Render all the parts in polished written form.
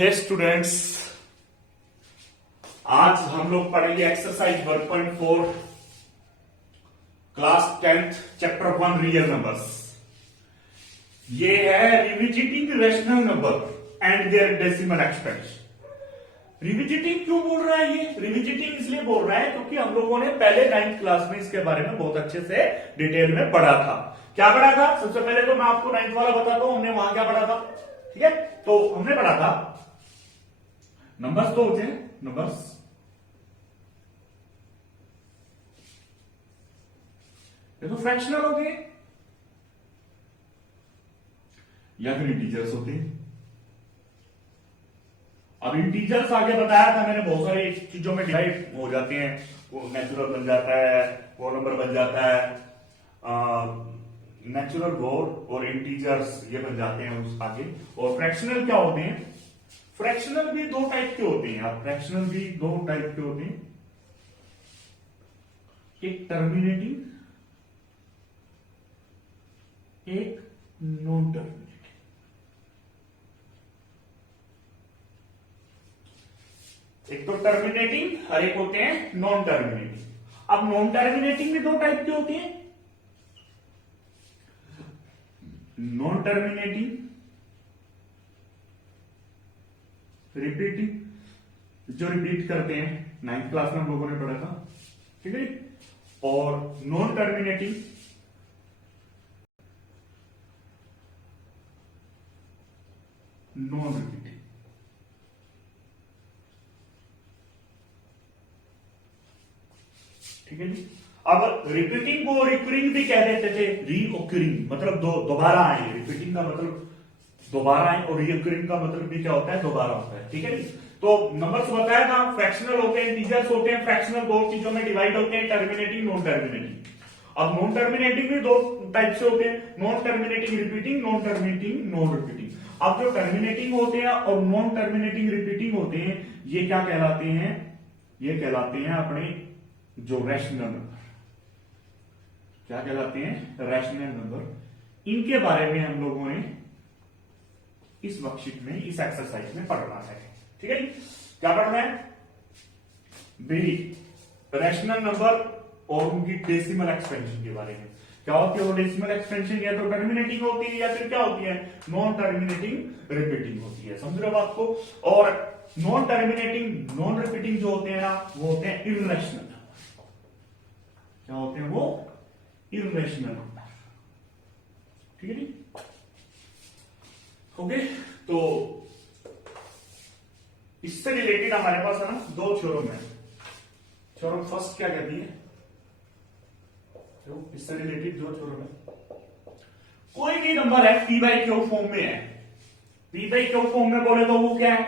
हे students, आज हम लोग पढ़ेंगे exercise 1.4 class 10th chapter 1 real numbers. ये है revisiting rational number and their decimal expansion. Revisiting क्यों बोल रहा है? ये रिविजिटिंग इसलिए बोल रहा है क्योंकि हम लोगों ने पहले 9th क्लास में इसके बारे में बहुत अच्छे से डिटेल में पढ़ा था। क्या पढ़ा था? सबसे पहले तो मैं आपको 9th वाला बताता हूं, हमने वहां क्या पढ़ा था। ठीक है, तो हमने पढ़ा था नंबर्स तो होते हैं, नंबर्स ये तो फ्रैक्शनल होते हैं या फिर इंटीजर्स होते हैं। अब इंटीजर्स आगे बताया था मैंने, बहुत सारी चीजों में डिवाइड हो जाते हैं। वो नेचुरल बन जाता है, वो नंबर बन जाता है, नेचुरल और इंटीजर्स ये बन जाते हैं उस आगे। और फ्रैक्शनल क्या होते हैं? फ्रैक्शनल भी दो टाइप के होते हैं। अब फ्रैक्शनल भी दो टाइप के होते हैं, एक टर्मिनेटिंग, एक नॉन टर्मिनेटिंग। एक तो टर्मिनेटिंग और एक होते हैं नॉन टर्मिनेटिंग। अब नॉन टर्मिनेटिंग भी दो टाइप की होती है, नॉन टर्मिनेटिंग रिपीटिंग, जो रिपीट करते हैं, 9th क्लास में हम लोगों ने पढ़ा था। ठीक है, और नॉन टर्मिनेटिंग नॉन रिपीटिंग। ठीक है जी। अब रिपीटिंग को रिकरिंग भी कह देते थे, रीओक्यूरिंग मतलब दोबारा आए। रिपीटिंग का मतलब दोबारा आए और रीओक्यूरिंग का मतलब भी क्या होता है? दोबारा होता है। ठीक है जी। तो नंबर्स बताया था, फ्रैक्शनल होते हैं, इंटीजर्स होते हैं। फ्रैक्शनल दो चीजों में डिवाइड होते हैं, टर्मिनेटिंग, नॉन टर्मिनेटिंग। अब नॉन टर्मिनेटिंग भी दो टाइप से होते हैं, non terminating repeating, non terminating non repeating. अब जो टर्मिनेटिंग होते हैं और नॉन टर्मिनेटिंग रिपीटिंग होते हैं, ये क्या कहलाते हैं? ये कहलाते हैं अपने जो रैशनल नंबर। क्या कहलाते हैं? Rational number. इनके बारे में हम लोगों ने इस वर्कशीट में, इस एक्सरसाइज में पढ़ना है। ठीक है जी। क्या पढ़ना है? बी रैशनल नंबर और उनकी डेसिमल एक्सपेंशन के बारे में। क्या होती है वो डेसिमल एक्सपेंशन? या तो टर्मिनेटिंग होती है या फिर क्या होती है? नॉन टर्मिनेटिंग रिपीटिंग होती है। समझ रहे हो बात को? और नॉन टर्मिनेटिंग नॉन रिपीटिंग जो होते हैं ना, वो होते हैं इर्रेशनल। क्या होते हैं वो? Irrational number. ठीक है जी। ओके, तो इससे रिलेटेड हमारे पास है ना दो थ्योरम है। थ्योरम फर्स्ट क्या कहती है? तो इससे रिलेटेड दो थ्योरम है। कोई भी नंबर है पी बाई क्यू फॉर्म में है, पी बाई क्यू फॉर्म में बोले तो वो क्या है?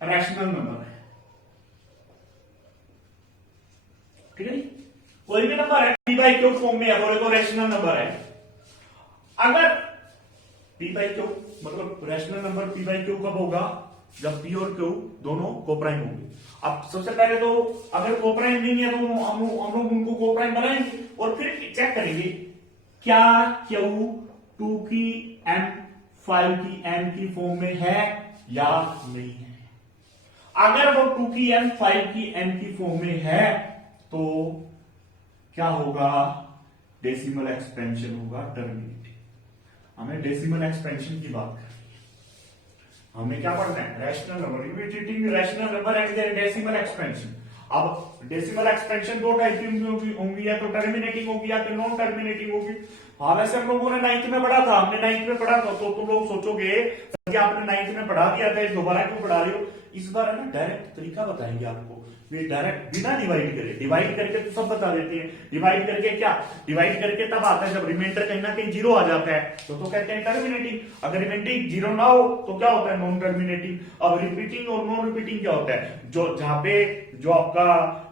रैशनल नंबर है। ठीक है जी। कोई भी नंबर है पी बाई क्यू फॉर्म में है, बोले तो रैशनल नंबर है। अगर पी बाई क्यू मतलब rational number P by Q कब होगा? जब पी और क्यू दोनों कोप्राइम होंगे। अब सबसे पहले तो अगर कोप्राइम नहीं है तो हम लोग उनको कोप्राइम बनाएंगे और फिर चेक करेंगे क्या क्यू 2 की एम 5 की एम की फॉर्म में है या नहीं है। अगर वो 2 की एम 5 की एम की फॉर्म में है तो क्या होगा? डेसिमल एक्सपेंशन होगा, टर्मिनेटिंग। हमें डेसिमल एक्सपेंशन की बात करनी है। हमें क्या पढ़ना है? Rational number, repeating rational number and their decimal expansion. अब डेसिमल एक्सपेंशन दो टाइप की होंगी, या तो टर्मिनेटिंग होगी या तो नॉन टर्मिनेटिंग होगी। हाँ, वैसे हम लोगों ने 9th में पढ़ा था, हमने 9th में पढ़ा था। तो तुम लोग सोचोगे कि आपने 9th में पढ़ा दिया था, इस दोबारा क्यों पढ़ा रहे हो? इस बार है ना डायरेक्ट तरीका बताएंगे आपको, डायरेक्ट बिना डिवाइड करे। डिवाइड करके तो सब बता देते हैं, डिवाइड करके क्या? डिवाइड करके तब आता है जब रिमाइंडर कहीं ना कहीं जीरो आ जाता है, तो कहते हैं टर्मिनेटिंग। अगर रिमाइंडर जीरो ना हो तो क्या होता है? Non terminating. अब रिपीटिंग और नॉन रिपीटिंग क्या होता है? जो जहां पे जो आपका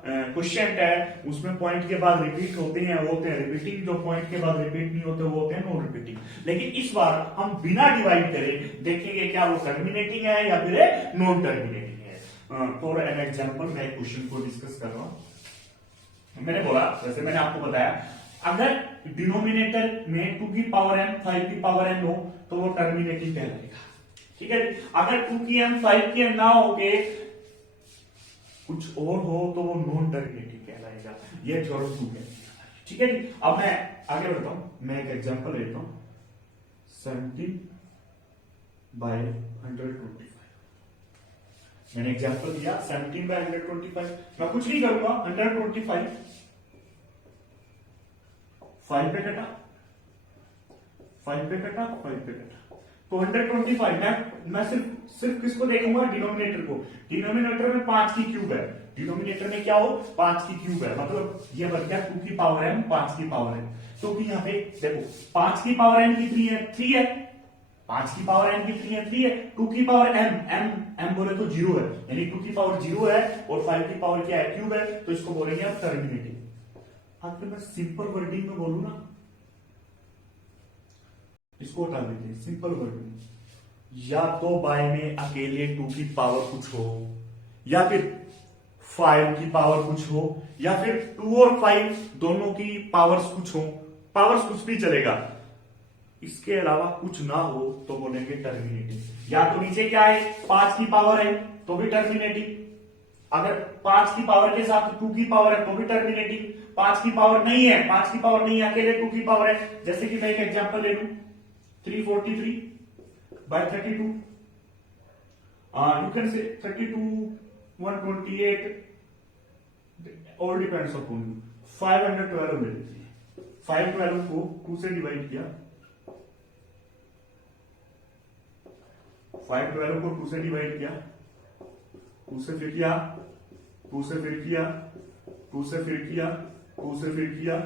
क्वेश्चन है उसमें पॉइंट के बाद रिपीट होते हैं वो होते हैं रिपीटिंग, जो पॉइंट के बाद रिपीट नहीं होते वो होते हैं नॉन रिपीटिंग। लेकिन इस बार हम बिना डिवाइड करे देखेंगे क्या वो टर्मिनेटिंग है या फिर नॉन टर्मिनेटिंग है। फॉर एन एग्जांपल मैं क्वेश्चन को डिस्कस कर रहा हूं। मैंने बोला, जैसे मैंने आपको बताया, अगर डिनोमिनेटर में 2 की पावर n 5 की पावर n हो तो वो टर्मिनेटिंग कहलाएगा। ठीक है। अगर 2 की m 5 की m ना हो के कुछ और हो तो वो नॉन टर्मिनेटिंग कहलाएगा। ये थ्योरम 2 है। ठीक है जी। अब मैं आगे बढ़ता हूं, मैं एक एग्जांपल लेता हूं। 17/125 मैंने एग्जांपल दिया 17/125। मैं कुछ नहीं करूंगा, 125 5 पे कटा, 5 पे कटा, 5 पे कटा, तो 125। मैं सिर्फ सिर्फ किसको देखूंगा, डिनोमिनेटर को। डिनोमिनेटर में 5 की क्यूब है, डिनोमिनेटर में क्या हो 5 की क्यूब है, मतलब ये बन गया 2 की पावर m 5 की पावर m। तो भी यहाँ पे देखो 5 की पावर m कितनी है, 3 है। 5 की पावर m कितनी है, 3 है। 2 की पावर m बोले तो 0 है, यानी 2 की पावर 0 है और 5 की पावर क्या है, क्यूब है, तो इसको बोलेंगे हम टर्मिनेटिंग। अगर मैं सिंपल वर्डिंग में बोलू ना, इसको हटा देते हैं सिंपल वर्डिंग। या तो बाय में अकेले 2 की पावर कुछ हो, या फिर 5 की पावर कुछ हो, या फिर 2 और 5 दोनों की पावर्स कुछ हो, पावर्स कुछ भी चलेगा। इसके अलावा कुछ ना हो तो बोलेंगे टर्मिनेटिंग। या तो नीचे क्या है 5 की पावर है तो भी टर्मिनेटिंग, अगर 5 की पावर के साथ 2 की पावर है तो भी टर्मिनेटिंग। 5 की पावर नहीं है, 5 की पावर नहीं है, अकेले 2 की पावर है। जैसे कि मैं एक एग्जांपल ले लूं 343/32, you can say 32/128, all depends upon you। 512 ले लीजिए, 512 को 2 से डिवाइड किया, 512 को 2 से डिवाइड किया, 2 से फिर किया, 2 से फिर किया, 2 से फिर किया, 2 से फिर किया,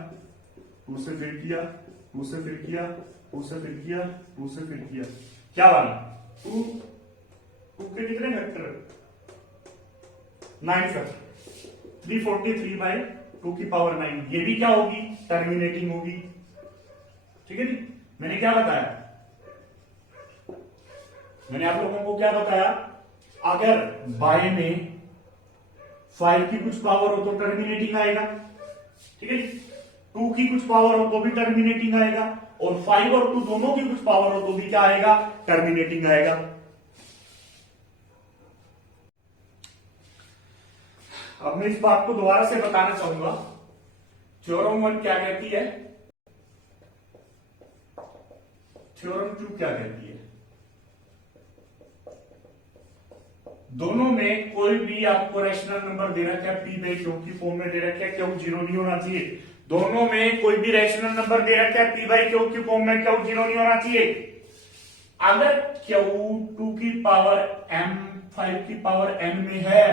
2 से फिर किया, 2 से फिर किया, 2 से फिर किया, 2 से फिर किया, क्या बना 2 के कितने फैक्टर, 9 फैक्टर, 343/2 की पावर 9, ये भी क्या होगी, टर्मिनेटिंग होगी। ठीक है जी। मैंने क्या बताया, मैंने आप लोगों को क्या बताया, अगर बाय में 5 की कुछ पावर हो तो टर्मिनेटिंग आएगा। ठीक है जी। 2 की कुछ पावर हो तो भी टर्मिनेटिंग आएगा, और 5 और 2 दोनों की कुछ पावर हो तो भी क्या आएगा, टर्मिनेटिंग आएगा। अब मैं इस बात को दोबारा से बताना चाहूंगा, थ्योरम 1 क्या कहती है, थ्योरम 2 क्या कहती है। दोनों में कोई भी आपको रैशनल नंबर दे रखा है p/q की फॉर्म में दे रखा है, क्यों 0 नहीं होना चाहिए। दोनों में कोई भी रैशनल नंबर दे रखा है p/q की फॉर्म में, क्यों 0 नहीं होना चाहिए। अगर q 2 की पावर m 5 की पावर n में है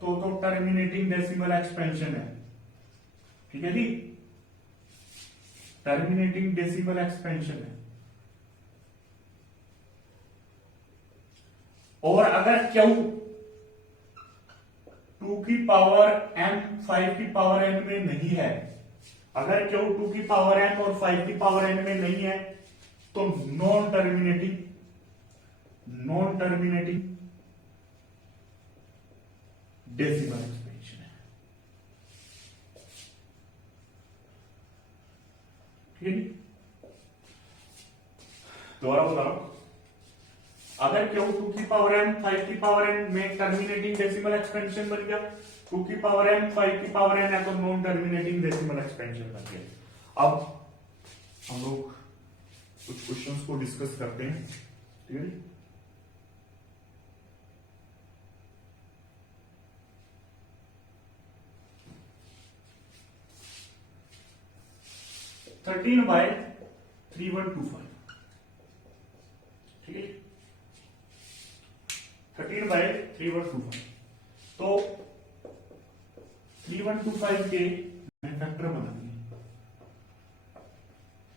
तो टर्मिनेटिंग डेसिमल एक्सपेंशन है। ठीक है जी, टर्मिनेटिंग डेसिमल एक्सपेंशन है। और अगर q 2 की पावर m 5 की पावर n में नहीं है, अगर q 2 की पावर m और 5 की पावर n में नहीं है तो नॉन टर्मिनेटिंग डेसिमल एक्सपेंशन है। ठीक है, दोबारा बता रहा हूं, अगर क्यों 2 की पावर m 5 की पावर n में टर्मिनेटिंग डेसिमल एक्सपेंशन बन गया, 2 की पावर m 5 की पावर n है तो नॉन टर्मिनेटिंग डेसिमल एक्सपेंशन बन गया। अब हम लोग कुछ क्वेश्चंस को डिस्कस करते हैं। ठीक है, 13/3125। ठीक है, 13/3125, तो 3125 के फैक्टर बनाएंगे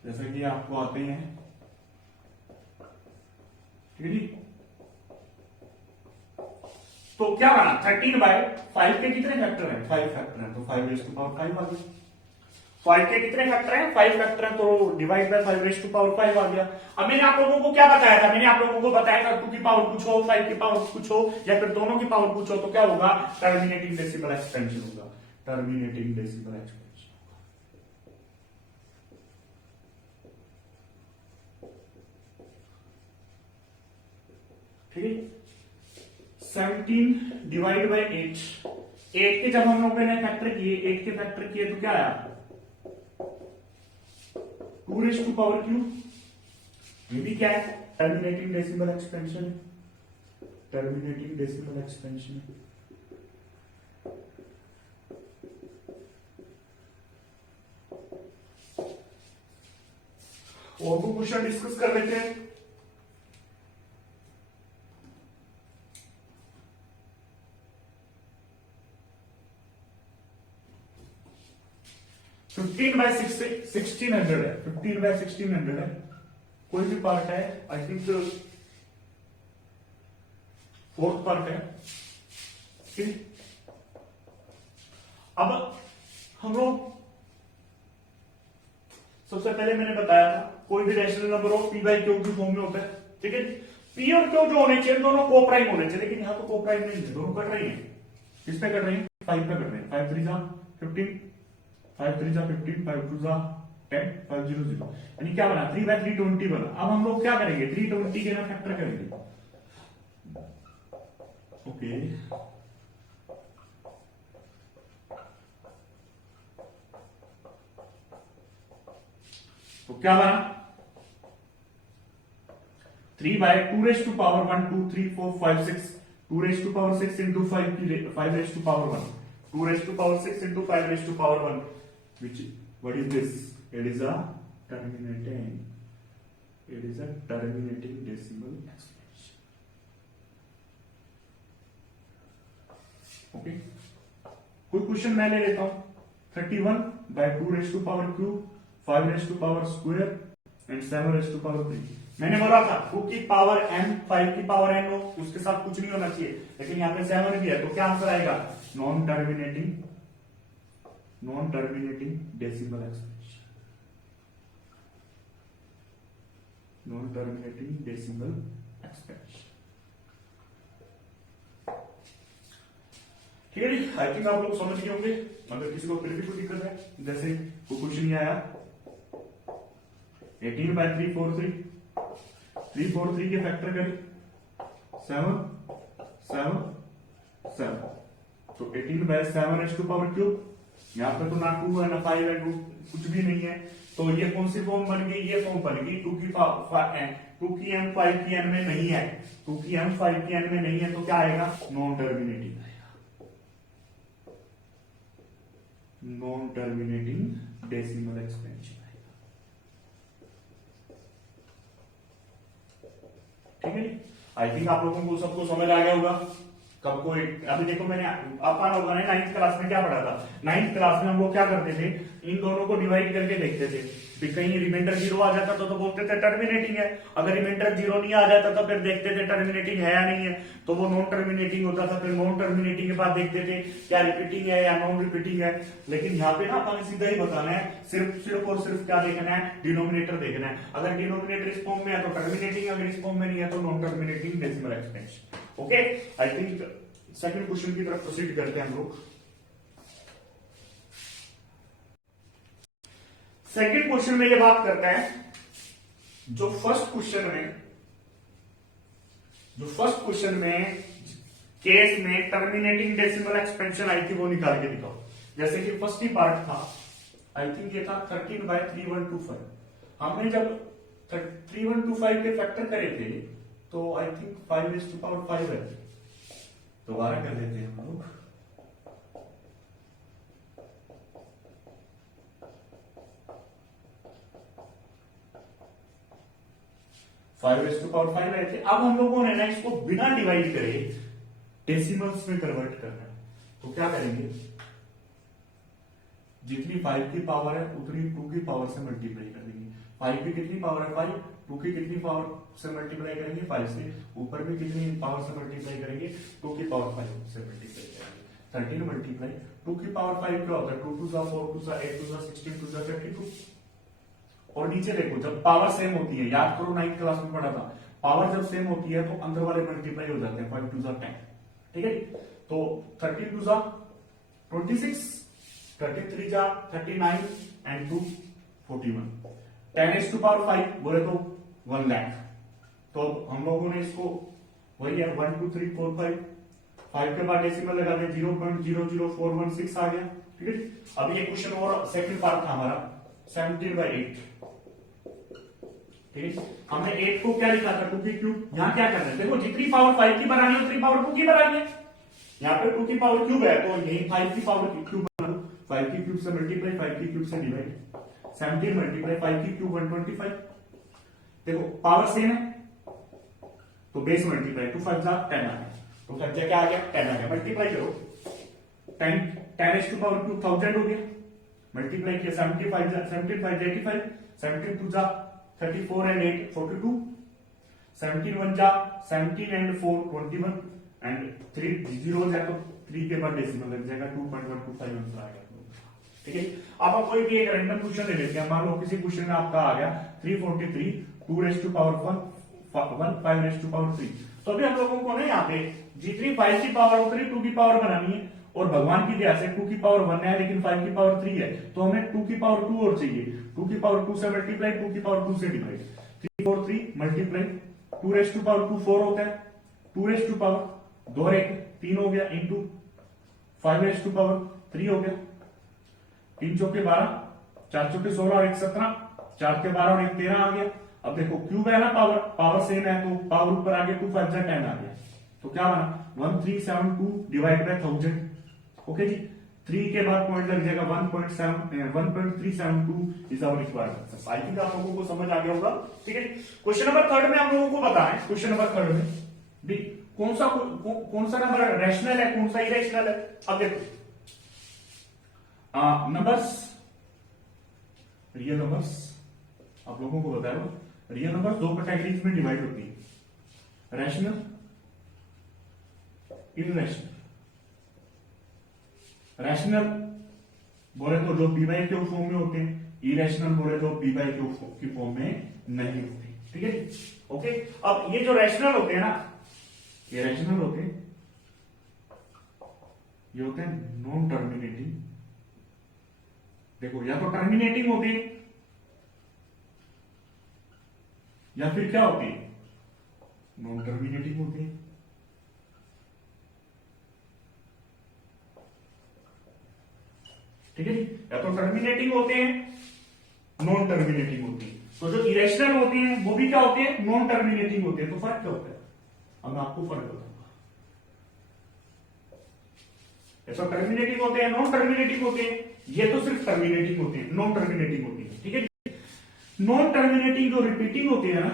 जैसे कि आपको आते हैं। ठीक है, तो क्या बना 13/5 के कितने फैक्टर हैं, 5 फैक्टर हैं, तो 5⁵5 आ गया। 5 के कितने फैक्टर हैं, 5 फैक्टर हैं, तो डिवाइड बाय 5⁵5 आ गया। अब मैंने आप लोगों को क्या बताया था, मैंने आप लोगों को बताया था 2 की पावर कुछ हो, 5 की पावर कुछ हो, या फिर दोनों की पावर कुछ हो तो क्या होगा, टर्मिनेटिंग डेसिमल एक्सपेंशन होगा। टर्मिनेटिंग डेसिमल एक्सपेंशन ठीक है। 17 डिवाइड बाई 8, 8 के जब हम लोगों ने फैक्टर किए, 8 के फैक्टर किए तो क्या आया, 2 रेज़ टू पावर क्यूब। ये भी क्या है, terminating decimal expansion, terminating decimal expansion. और वो क्वेश्चन डिस्कस कर लेते हैं। फिफ्टीन बाय 1600 है, 15 बाय 1600 है, कोई भी पार्ट है, आई थिंक फोर्थ पार्ट है। ठीक, अब हम लोग सबसे पहले मैंने बताया था कोई भी रैशनल नंबर हो पी बाई क्यू की फॉर्म में होता है। ठीक है, पी और क्यू जो होने चाहिए दोनों को प्राइम होने चाहिए, लेकिन यहां तो को प्राइम नहीं है, दोनों कट रही है। किस पे कट रही है, 5 पे कट रही है। 5 3 जा 15, 5 3 जा 15, 5 2 जा 10, 5 0 0, यानी क्या बना 3 बाई 320 बना। अब हम लोग क्या करेंगे, 320 के ना फैक्टर करेंगे। ओके, तो क्या बना, 3 by 2 raise to power 1, 2 3 4 5 6, 2 raise to power 6 into 5 raise to power 1, 2 raise to power 6 into 5 raise to power 1, which what is this, it is a terminating decimal expansion. Okay, कोई question मैं ले लेता हूं, 31 by 2 raise to power cube, 5 raise to power square and 7 raise to power 3। मैंने बोला था 2 की power m 5 की पावर n हो, उसके साथ कुछ नहीं होना चाहिए, लेकिन यहाँ पे 7 भी है, तो क्या आंसर आएगा, non terminating decimal expansion, non terminating decimal expansion. ठीक है जी, आई थिंक आप लोग समझ गए होंगे। अगर किसी को फिर भी कोई दिक्कत है, जैसे कोई क्वेश्चन नहीं आया, 18 बाय 343, 343 के फैक्टर करें 7 7 7, तो 18 by 7 raise to power cube, यहाँ पे तो ना 2 है ना 5 है, 2 कुछ भी नहीं है, तो ये कौन सी फॉर्म बन गई, ये फॉर्म बन गई 2 की m 5 की n में नहीं है, 2 की m 5 की n में नहीं है, तो क्या आएगा, नॉन टर्मिनेटिंग आएगा, नॉन टर्मिनेटिंग डेसिमल एक्सपेंशन आएगा। ठीक है, आई थिंक आप लोगों को सबको समझ आ गया होगा। कब कोई अभी देखो, मैंने अपन लोगों ने 9th क्लास में क्या पढ़ा था, 9th क्लास में हम लोग क्या करते थे, इन दोनों को डिवाइड करके देखते थे, कहीं रिमाइंडर 0 आ जाता तो बोलते थे टर्मिनेटिंग है, अगर रिमाइंडर 0 नहीं आ जाता तो फिर देखते थे टर्मिनेटिंग है या नहीं है, तो वो नॉन टर्मिनेटिंग होता था, फिर नॉन टर्मिनेटिंग के बाद देखते थे क्या रिपीटिंग है या नॉन रिपीटिंग है। लेकिन यहाँ पे ना अपन सीधा ही बताना है, सिर्फ और सिर्फ क्या देखना है, डिनोमिनेटर देखना है, अगर डिनोमिनेटर इस फॉर्म में है तो टर्मिनेटिंग, अगर इस फॉर्म में नहीं है तो non terminating decimal expansion. Okay, I think second question की तरफ प्रोसीड करते हैं हम लोग। सेकंड क्वेश्चन में ये बात करता है, जो फर्स्ट क्वेश्चन में केस में टर्मिनेटिंग डेसिमल एक्सपेंशन आई थी, वो निकाल के दिखाओ। जैसे कि फर्स्ट ही पार्ट था, आई थिंक ये था 13 बाय 3125, हमने जब 3125 के फैक्टर करे थे तो I think 5 raise to power 5 है, दोबारा कर देते हैं हम लोग, फाइव रेज़ टू पावर 5 आए थे। अब हम लोगों ने ना इसको बिना डिवाइड करे डेसिमल्स में कन्वर्ट करना है, तो क्या करेंगे, जितनी 5 की पावर है उतनी 2 की पावर से मल्टीप्लाई कर देंगे। 5 की कितनी पावर है 5, 2 की कितनी पावर से मल्टीप्लाई करेंगे 5 से, ऊपर भी कितनी पावर से मल्टीप्लाई करेंगे 2 की पावर 5 से मल्टीप्लाई करेंगे। 13 मल्टीप्लाई 2 की पावर 5 क्या होता है, 2 2 4 2 8 2 16 2 52। और नीचे देखो, जब पावर सेम होती है, याद करो 9th क्लास में पढ़ा था, पावर जब सेम होती है तो अंदर वाले मल्टीप्लाई हो जाते हैं, 5 2 10। ठीक है, तो 13 2 26, 33 जा 39 एंड 2 41, 10 रेज़ टू पावर 5 बोले तो 1 लाख। तो हम लोगों ने इसको वही है 1 2 3 4 5, 5 के बाद डेसिमल लगा दें 0.00416 आ गया। ठीक है, अब ये क्वेश्चन और सेकंड पार्ट था हमारा 17/8। ठीक है, हमने 8 को क्या लिखा था 2 की क्यूब, यहाँ क्या कर रहे हैं देखो, जितनी पावर 5 की बनानी है उतनी पावर 2 की बनानी है। यहाँ पे 2 की पावर क्यूब है तो यही 5 की पावर क्यूब बना लो, 5 की क्यूब से मल्टीप्लाई 5 की क्यूब से डिवाइड, 17 मल्टीप्लाई 5 की क्यूब 125। देखो पावर सेम है तो बेस मल्टीप्लाई 2 5 जा 10 आ गया, 2 5 जा क्या आ गया 10 आ गया, मल्टीप्लाई करो 10 10 पावर क्यूब 1000 हो गया, मल्टीप्लाई किया 75 जा 85, 17 2 जा 34 एंड 8 42, 17 1 जा 17 एंड 4 21 एंड 3 0 जा तो 3 के बाद डेसिमल लग जाएगा 2.125 आंसर आ गया। ठीक है, अब आप कोई भी एक रैंडम क्वेश्चन ले लेते हैं, मान लो किसी क्वेश्चन में आपका आ गया 343 2 raise to power 1 5 raise to power 3, तो अभी हम लोगों को ना यहाँ पे जितनी 5 की पावर उतनी 2 की पावर बनानी है, और भगवान की दया से 2 की पावर 1 है लेकिन 5 की पावर 3 है, तो हमें 2 की पावर 2 और चाहिए, 2 की पावर 2 से मल्टीप्लाई 2 की पावर 2 से divide, 3 4 3 multiply 2 raise to power 2 4 होता है, 2 रेज़ टू पावर 2 और 1 3 हो गया इंटू 5 रेज़ टू पावर 3 हो गया, 3 चौके 12 4 चौके 16 और 1 17, 4 के 12 और 1 13 आ गया। अब देखो क्यूब है ना, पावर सेम है तो पावर ऊपर आ गया 2 5 10 आ गया, तो क्या बना 1372 डिवाइड बाय 1000। ओके जी, 3 के बाद पॉइंट लग जाएगा 1.372 is our required answer. I think आप लोगों को समझ आ गया होगा। ठीक है, क्वेश्चन नंबर 3 में हम लोगों को बताएं, क्वेश्चन नंबर 3 में भी कौन सा नंबर रैशनल है कौन सा इरेशनल है। अब देखो नंबर्स, रियल नंबर्स आप लोगों को बताया, रियल नंबर 2 कैटेगरीज में डिवाइड होती है, रैशनल इरेशनल। रैशनल बोले तो जो पी बाई क्यू फॉर्म में होते हैं, इरेशनल बोले तो पी बाई क्यू की फॉर्म में नहीं होते। ठीक है जी, ओके। अब ये जो रैशनल होते हैं ना, ये रैशनल होते हैं, ये होते हैं नॉन टर्मिनेटिंग। देखो या तो टर्मिनेटिंग होती है या फिर क्या होती है, नॉन टर्मिनेटिंग होती है। ठीक है जी, या तो टर्मिनेटिंग होते हैं नॉन टर्मिनेटिंग होती है, तो जो इरेशनल होती है वो भी क्या होती है, नॉन टर्मिनेटिंग होती है। तो फर्क क्या होता है, अब मैं आपको फर्क बताऊंगा। ऐसा टर्मिनेटिंग होते हैं नॉन टर्मिनेटिंग होते हैं, ये तो सिर्फ टर्मिनेटिंग होते हैं, नॉन टर्मिनेटिंग होती है। ठीक है, नॉन टर्मिनेटिंग जो रिपीटिंग होती है ना,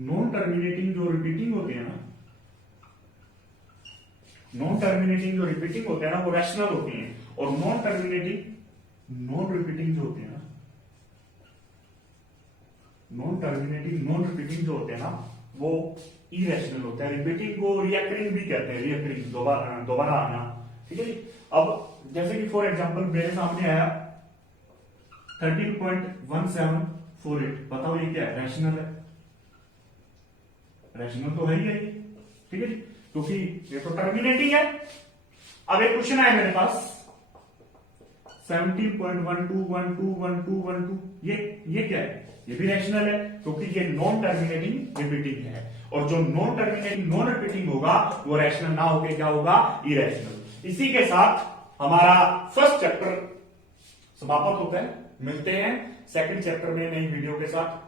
नॉन टर्मिनेटिंग जो रिपीटिंग होते हैं ना, नॉन टर्मिनेटिंग जो रिपीटिंग होते हैं ना वो रैशनल होती हैं, और नॉन टर्मिनेटिंग नॉन रिपीटिंग जो होते हैं ना, नॉन टर्मिनेटिंग नॉन रिपीटिंग जो होते हैं ना वो इरेशनल होता है। रिपीटिंग को रिकरिंग भी कहते हैं, रिकरिंग दोबारा आना। ठीक है जी, अब जैसे कि फॉर एग्जांपल मेरे सामने आया 13.1748, बताओ ये क्या है, रैशनल है, रैशनल तो है ही है। ठीक है जी, क्योंकि ये तो टर्मिनेटिंग है। अब एक क्वेश्चन आया मेरे पास 17.121212, ये क्या है, ये भी रैशनल है क्योंकि ये नॉन टर्मिनेटिंग रिपीटिंग है, और जो नॉन टर्मिनेटिंग नॉन रिपीटिंग होगा वो रैशनल ना होकर क्या होगा, इरेशनल। इसी के साथ हमारा फर्स्ट चैप्टर समाप्त होता है। मिलते हैं सेकंड चैप्टर में नई वीडियो के साथ।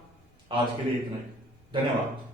आज के लिए इतना ही, धन्यवाद।